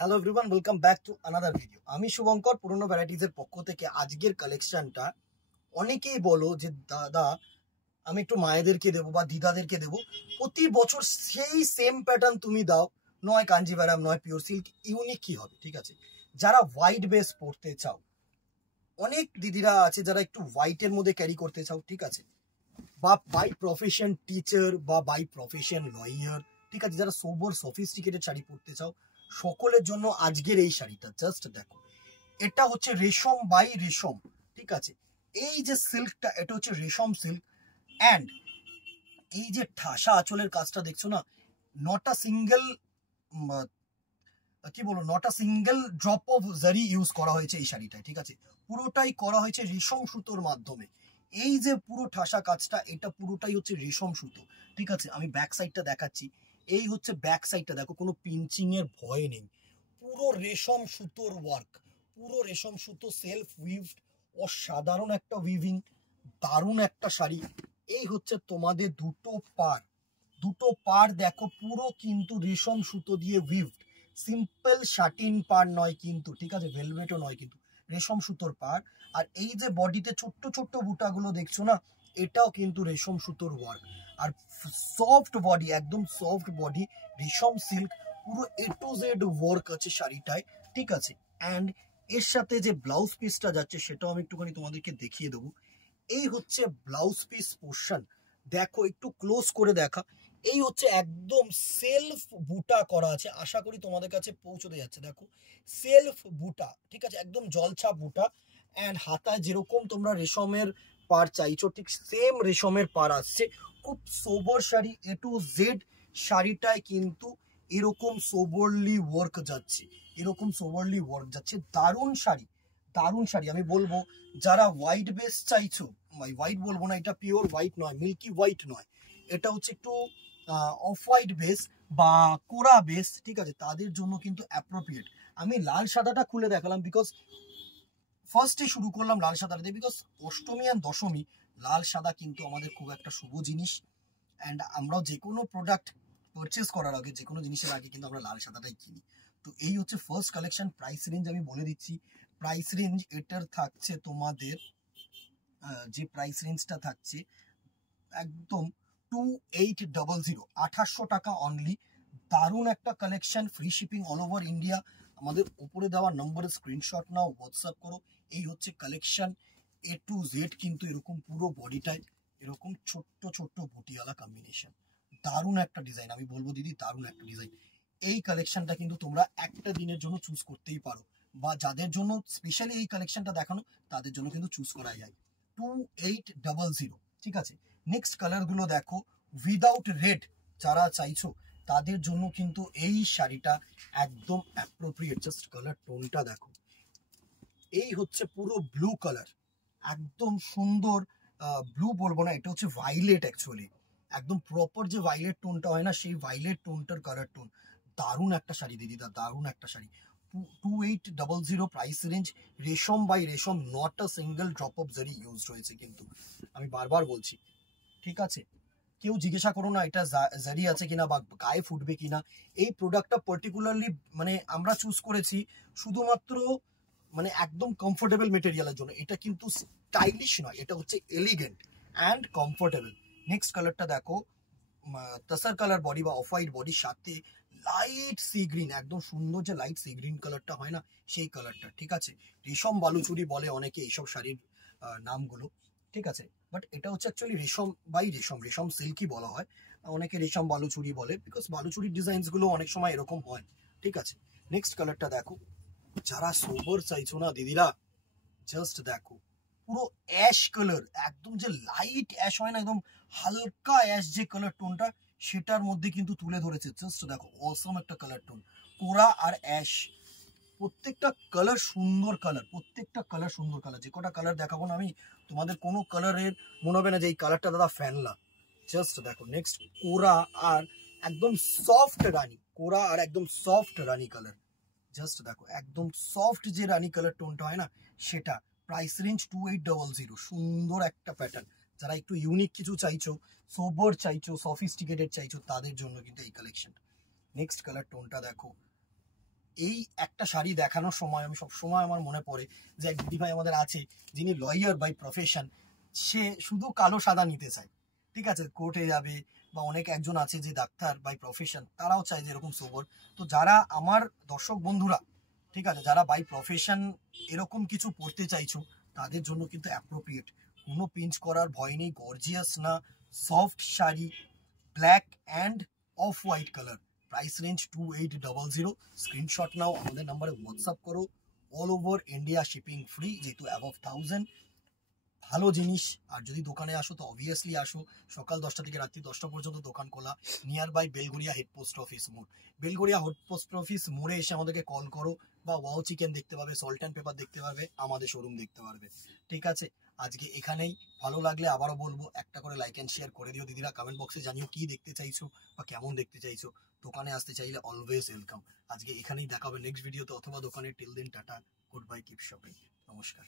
Hello everyone, welcome back to another video. আমি শুভঙ্কর, পুরনো ভ্যারাইটিজের পক্ষ থেকে। আজকের কালেকশনটা অনেকেই বলো যে দাদা আমি একটু মায়েদেরকে দেবো বা দিদাদেরকে দেবো, প্রতি বছর সেই সেম প্যাটার্ন তুমি দাও, নয় কাঞ্জিভারাম নয় পিওর সিল্ক, ইউনিক কি হবে? ঠিক আছে, যারা হোয়াইট বেস পড়তে চাও, অনেক দিদিরা আছে যারা একটু হোয়াইটের মধ্যে ক্যারি করতে চাও, ঠিক আছে, বা বাই প্রফেশন টিচার বা বাই প্রফেশন লয়ার, ঠিক আছে, যারা সোবর সফিস্টিকেটেড শাড়ি পরতে চাও, সকলের জন্য আজকের এই শাড়িটা। জাস্ট দেখো, এটা হচ্ছে রেশম বাই রেশম, ঠিক আছে। এই যে সিল্কটা, এটা হচ্ছে রেশম সিল্ক। অ্যান্ড এই যে ঠাসা আঁচলের কাজটা দেখছো না, নট আ সিঙ্গেল কি বলবো, not a single drop of জারি ইউজ করা হয়েছে এই শাড়িটায়, ঠিক আছে। পুরোটাই করা হয়েছে রেশম সুতোর মাধ্যমে। এই যে পুরো ঠাসা কাজটা, এটা পুরোটাই হচ্ছে রেশম সুতো, ঠিক আছে। আমি ব্যাক সাইডটা দেখাচ্ছি। এই হচ্ছে ব্যাক সাইডটা, দেখো কোনো পিঞ্চিং এর ভয় নেই, পুরো রেশম সুতোর ওয়ার্ক, পুরো রেশম সুতো, সেলফ উইভড, অসাধারণ একটা উইভিং, দারুণ একটা শাড়ি। এই হচ্ছে তোমাদের দুটো পার দেখো, পুরো কিন্তু রেশম সুতো দিয়ে উইভড, সিম্পল শাটিন পার নয় কিন্তু, ঠিক আছে, ভেলভেটও নয় কিন্তু, রেশম সুতোর পার। আর এই যে বডিতে ছোট্ট ছোট্ট বুটাগুলো দেখছো না, এটাও কিন্তু রেশম সুতোর ওয়ার্ক। আর সফট বডি, একদম সফট বডি, রেশম সিল্ক, পুরো এ টু জেড ওয়ার্ক আছে শাড়িটায়, ঠিক আছে। অ্যান্ড এর সাথে যে ব্লাউজ পিসটা যাচ্ছে সেটাও আমি একটুখানি তোমাদেরকে দেখিয়ে দেবো। এই হচ্ছে ব্লাউজ পিস পোর্শন, দেখো একটু ক্লোজ করে দেখা। এই হচ্ছে একদম সেলফ বুটা করা আছে, আশা করি তোমাদের কাছে পৌঁছতে যাচ্ছে। দেখো সেলফ বুটা, ঠিক আছে, একদম জলছাপ বুটা। অ্যান্ড হাতায় যেরকম তোমরা রেশমের পার চাইছো, ঠিক সেম রেশমের পার আসছে। খুব সোবর শাড়ি, এ টু জেড শাড়িটায় কিন্তু এরকম সোবরলি ওয়ার্ক যাচ্ছে, এরকম সোবরলি ওয়ার্ক যাচ্ছে। দারুণ শাড়ি, দারুণ শাড়ি। আমি বলবো যারা হোয়াইট বেস চাইছো, হোয়াইট বলবো না, এটা পিওর হোয়াইট নয়, মিল্কি হোয়াইট নয়, এটা হচ্ছে একটু অফ হোয়াইট বেস বা কোরা বেস, ঠিক আছে, তাদের জন্য কিন্তু অ্যাপ্রোপ্রিয়েট। আমি লাল সাদাটা খুলে দেখালাম বিকজ ফার্স্টে শুরু করলাম লাল সাদাটা দিয়ে, বিকজ অষ্টমী আর দশমী লাল সাদা কিন্তু আমাদের খুব একটা শুভ জিনিস। অ্যান্ড আমরাও যে কোনো প্রোডাক্ট পারচেস করার আগে, যে কোনো জিনিসের আগে কিন্তু আমরা লাল সাদাটাই কিনি। তো এই হচ্ছে ফার্স্ট কালেকশন। প্রাইস রেঞ্জ আমি বলে দিচ্ছি। প্রাইস রেঞ্জ এটার থাকছে তোমাদের, যে প্রাইস রেঞ্জটা থাকছে একদম 2800, 2800 টাকা অনলি। দারুণ একটা collection, free shipping all over India. আমাদের উপরে দেওয়া নম্বরে স্ক্রিনশট নাও, হোয়াটসঅ্যাপ করো। এই হচ্ছে কালেকশন, এ টু জেড কিন্তু এরকম পুরো বডিটায় এরকম ছোট্ট ছোট্ট বুটিওয়ালা কম্বিনেশন। দারুণ একটা ডিজাইন, আমি বলবো দিদি দারুণ একটা ডিজাইন। এই কালেকশনটা কিন্তু তোমরা একটা দিনের জন্য চুজ করতেই পারো, বা যাদের জন্য স্পেশালি এই কালেকশনটা দেখানো তাদের জন্য কিন্তু চুজ করা যায়। 2800, ঠিক আছে। নেক্সট কালার গুলো দেখো, উইদাউট রেড যারা চাইছো তাদের জন্য কিন্তু এই শাড়িটা একদম অ্যাপ্রোপ্রিয়েট। জাস্ট কালার টোনটা দেখো, এই হচ্ছে পুরো ব্লু কালার, একদম সুন্দর। ব্লু বলবো না, এটা হচ্ছে ভাইলেট অ্যাকচুয়ালি, একদম প্রপার যে ভাইলেট টোনটা হয় না, সেই ভাইলেট টোনটার কালার টোন। দারুণ একটা শাড়ি দিদিদা, দারুণ একটা শাড়ি। 2800 প্রাইস রেঞ্জ, রেশম বাই রেশম, not a single drop of জারি ইউজ রয়েছে কিন্তু, আমি বারবার বলছি, ঠিক আছে। কেউ জিজ্ঞাসা করো না এটা জারি আছে কিনা বা গায়ে ফুটবে কিনা। এই প্রোডাক্টটা পার্টিকুলারলি মানে আমরা চুজ করেছি শুধুমাত্র মানে একদম কমফোর্টেবল মেটেরিয়ালের জন্য। এটা কিন্তু স্টাইলিশ নয়, এটা হচ্ছে এলিগেন্ট অ্যান্ড কমফোর্টেবল। নেক্সট কালারটা দেখো, তাসার কালার বডি বা অফ হোয়াইট বডির সাথে লাইট সি গ্রিন, একদম সুন্দর যে লাইট সি গ্রিন কালারটা হয় না, সেই কালারটা, ঠিক আছে। রেশম বালুচুরি বলে অনেকে এইসব শাড়ির নামগুলো, ঠিক আছে। বাট এটা হচ্ছে অ্যাকচুয়ালি রেশম বাই রেশম, রেশম সিল্কই বলা হয়। অনেকে রেশম বালুচুরি বলে, বিকজ বালুচুরির ডিজাইনস গুলো অনেক সময় এরকম হয়, ঠিক আছে। নেক্সট কালারটা দেখো, যারা সোবর চাইছো না দিদিরা, জাস্ট দেখো পুরো অ্যাশ কালার, একদম যে লাইট অ্যাশ হয় না, একদম হালকা অ্যাশ যে কালার টোনটা, সেটার মধ্যে কিন্তু তুলে ধরেছে। জাস্ট দেখো, অসম একটা কালার টোন, কোরা আর অ্যাশ, প্রত্যেকটা কালার সুন্দর কালার, প্রত্যেকটা কালার সুন্দর কালার। যে কটা কালার দেখাবো না আমি তোমাদের, কোনো কালারের মনে হবে না যে এই কালারটা দাদা ফ্যানলা। জাস্ট দেখো নেক্সট, কোরা আর একদম সফট রানী, কোরা আর একদম সফট রানী কালার। জাস্ট দেখো একদম সফট যে রানী কালার টোনটা হয় না, সেটা। প্রাইস রেঞ্জ 2800, সুন্দর একটা প্যাটার্ন। যারা একটু ইউনিক কিছু চাইছো, সোবর চাইছো, সফিস্টিকেটেড চাইছো, তাদের জন্য কিন্তু এই কালেকশন। নেক্সট কালার টোনটা দেখো, এই একটা শাড়ি দেখানোর সময় আমি সবসময় আমার মনে পড়ে যে এক দিদিভাই আমাদের আছে যিনি লয়ার বাই প্রফেশন, সে শুধু কালো সাদা নিতে চায়, ঠিক আছে, কোর্টে যাবে, বা অনেক একজন আছে যে ডাক্তার বাই প্রফেশন, তারাও চায় যে এরকম সোবর। তো যারা আমার দর্শক বন্ধুরা, ঠিক আছে, যারা বাই প্রফেশন এরকম কিছু পড়তে চাইছো, তাদের জন্য কিন্তু অ্যাপ্রোপ্রিয়েট, কোনো পিঞ্চ করার ভয় নেই, গর্জিয়াস না, soft sari, black and of white colour, price range 2800। Screenshot নাও, আমাদের নাম্বারে হোয়াটসঅ্যাপ করো, all over India shipping free, যেহেতু অ্যাবভ 1000। ভালো জিনিস। আর যদি দোকানে আসো তো অবভিয়াসলি আসো, সকাল 10টা থেকে রাত্রি 10টা পর্যন্ত দোকান খোলা, nearby Belgharia head post office মোড়। বেলগড়িয়া হেড পোস্ট অফিস মোড়ে এসে আমাদেরকে কল করো, বা ওয়াও চিকেন দেখতে পাবে, সল্ট অ্যান্ড পেপার দেখতে পাবে, আমাদের শোরুম দেখতে পারবে। ঠিক আছে, আজকে এখানেই। ভালো লাগলে আবারও বলবো, একটা করে লাইক অ্যান্ড শেয়ার করে দিও দিদিরা, কমেন্ট বক্সে জানিও কি দেখতে চাইছো বা কেমন দেখতে চাইছো। দোকানে আসতে চাইলে অলওয়েজ ওয়েলকাম। আজকে এখানেই দেখা হবে নেক্সট ভিডিওতে অথবা দোকানে। টিল দেন টাটা, গুড বাই, কিপ শপিং, নমস্কার।